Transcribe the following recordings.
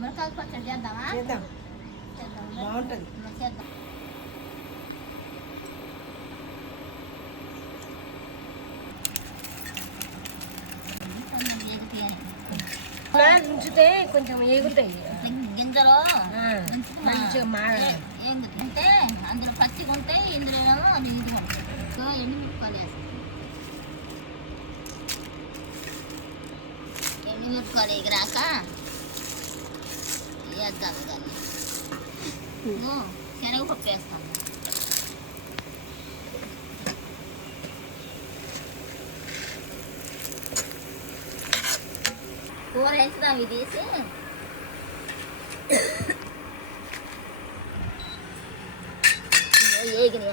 మునక్కాయ పచ్చడి చేద్దామా? చేద్దాం, బాగుంటుంది. చేద్దాం. ఉంచితే కొంచెం ఎగుతాయి గింజలు మంచిగా ఏంగుతుంటే అందులో పచ్చిగా ఉంటాయి, ఇందులో నీటి పడుతుంది. ఎండుమిరపకాయలు వేస్తాం. ఎండుమిరపకాయలు ఎగిరాక వేద్దాం దాన్ని. శనగపప్పు వేస్తాం. కూర వేసుదాం. ఇది వేసి ఏగిన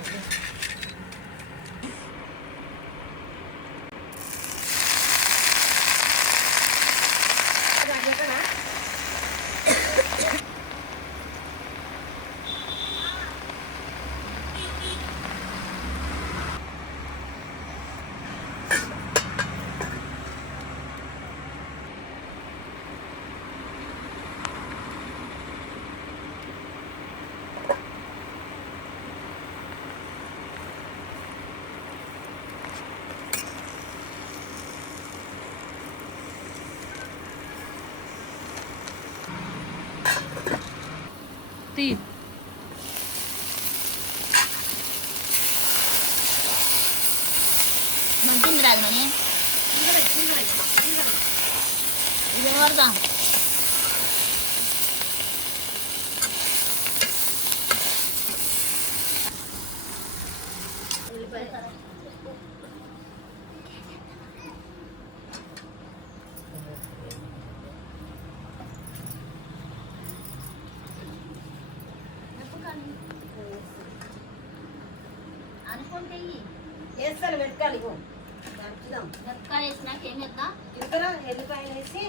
తీ మంచిది రాదు మని ఇది వాడదాం. అనుకుంటే వేస్తాను వెతకాలి. మిరపకాయ వేసినాక ఏం చేద్దాం? ఇక్కడ ఎల్లిపాయలు వేసి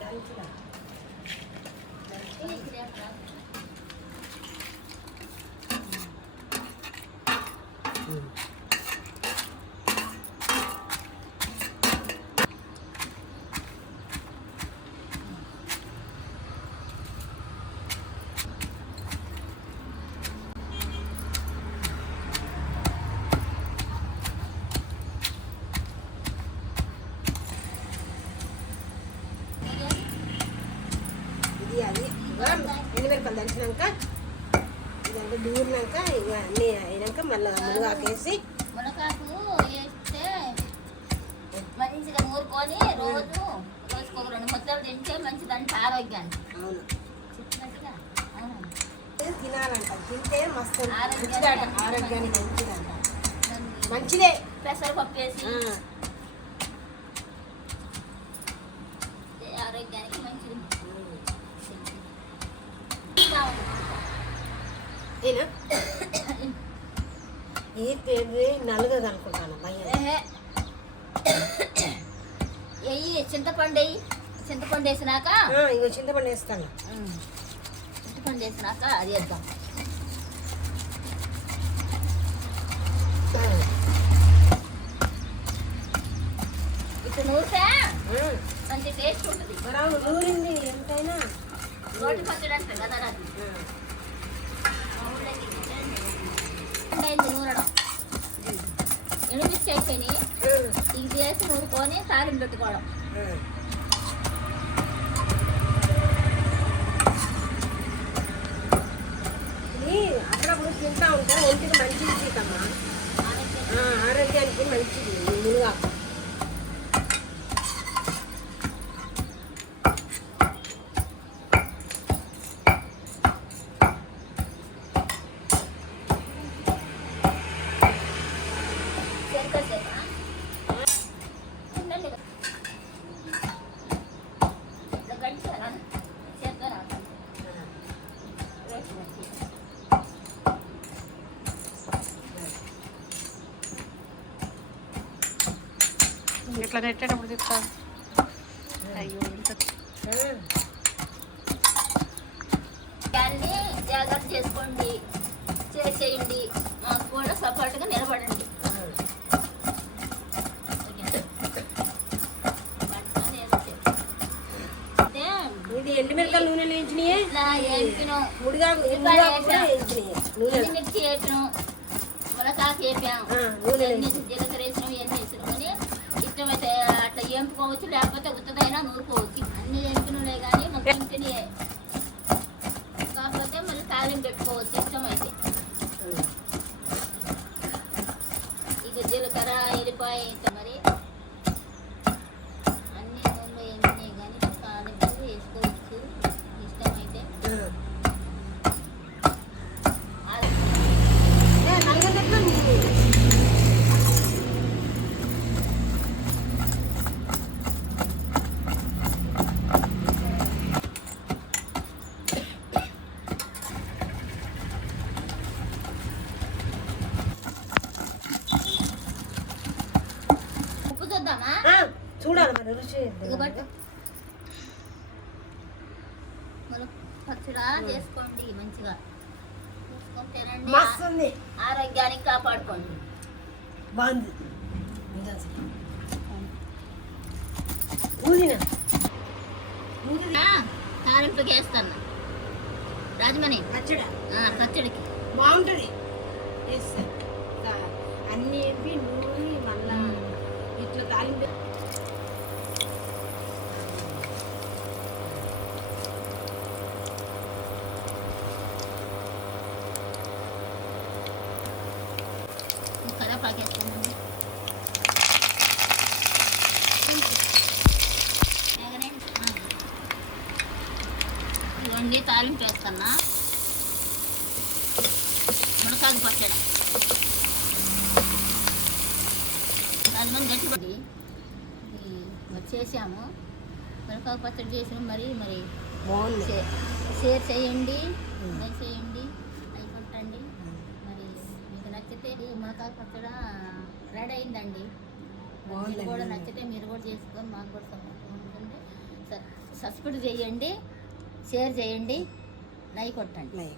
దంచుదాం. అది ఎండుమిరపకాయలు దంచినాక ఇదంతా దూరినాక ఇక అన్నీ అయినాక మళ్ళీ మునగాకేసి మునగాకు వేస్తే మంచిగా నూరుకొని రోజుకు 2 ముద్దలు తింటే మంచిదంట ఆరోగ్యానికి. అవును, చెప్పినట్టుగా తినాలంట. తింటే మస్తు ఆరోగ్యానికి మంచిదంట. మంచిదే. పెసరపప్పు వేసి ఆరోగ్యానికి మంచిది. ఈ పేరు నలుగదు అనుకుంటాను. వెయ్యి చింతపండు వేసినాక ఇగో చింతపండు వేస్తాను. చింతపండు వేసినాక అది వేద్దాం. ఇటు నూరితే మంచి టేస్ట్ ఉంటుంది. మరి నూరింది ఎంతైనా రోటి పచ్చడి అంటాం కదా. అది నూరడం ఎనిమిది అయిపోయి ఇది చేసి నూరుకొని తాలింపు పెట్టుకోవడం. ఇది అప్పుడప్పుడు తింటా ఉంటే ఒంటికి మంచిది సీతమ్మా, ఆరోగ్యానికి మంచిది మునగాకు. ఇట్లా నెట్టేటప్పుడు చెప్తాను. అయ్యో దాన్ని జాగ్రత్త చేసుకోండి, చేసేయండి, మాకు కూడా సపోర్ట్గా నిలబడండి. అయితే ఇది ఎండుమిరకాయలు నూనె వేయించినాయే ఇట్లా వేపిను, ముడిగాకు ఉల్లిపాయలు కూడా వేసాం, వేయించినాయి నూనె ఎండుమిర్చి వేసాం, మునకాకు వేపాం, నూనె ఎన్ని జీలకర్ర వేసినాం, ఇవన్నీ వేసుకొని ఇష్టమైతే అట్లా వేపుకోవచ్చు, లేకపోతే ఉత్తదైనా నూరుకోవచ్చు. అన్ని వేపినలే కానీ మొత్తం తినే, కాకపోతే మళ్ళీ తాలింపు పెట్టుకోవచ్చు ఇష్టమైతే. ఇక జీలకర్ర ఎల్లిపాయ వేస్తే మరి అన్ని నూనెలో వేసినాయి కానీ తాలింపు వేసుకోవచ్చు ఇష్టమైతే. ఉప్పు చూద్దామా? చూడాలి మరి రుచి ఇగబట్టు మనం పచ్చడా చేసుకోండి, మంచిగా చేసుకొని తినండి, మస్తు ఉంది ఆరోగ్యానికి కాపాడుకోండి. బాగుంది ఊదినా తాలింపుకి వేస్తాను రాజమణి పచ్చడా పచ్చడికి బాగుంటుంది వేస్తే అన్నీ వేపి నూనె మళ్ళా ఇట్లా తాలింపు కరేపాకు వేస్తామండి. ఇవన్నీ తాలింపు వేస్తున్నా. మునకాకు పచ్చడి రాజమని గట్టిపడి చేసాము. మునకాకు పచ్చడి చేసాము. మరి బాగుంది షేర్ చేయండి, లైక్ చేయండి, లైక్ కొట్టండి. మరి మీకు నచ్చితే ఈ మునకాకు పచ్చడి రెడీ అయిందండి. మీరు కూడా నచ్చితే మీరు కూడా చేసుకొని మాకు కూడా సపోర్ట్ ఉంటుంది. సబ్స్క్రైబ్ చేయండి, షేర్ చేయండి, లైక్ కొట్టండి.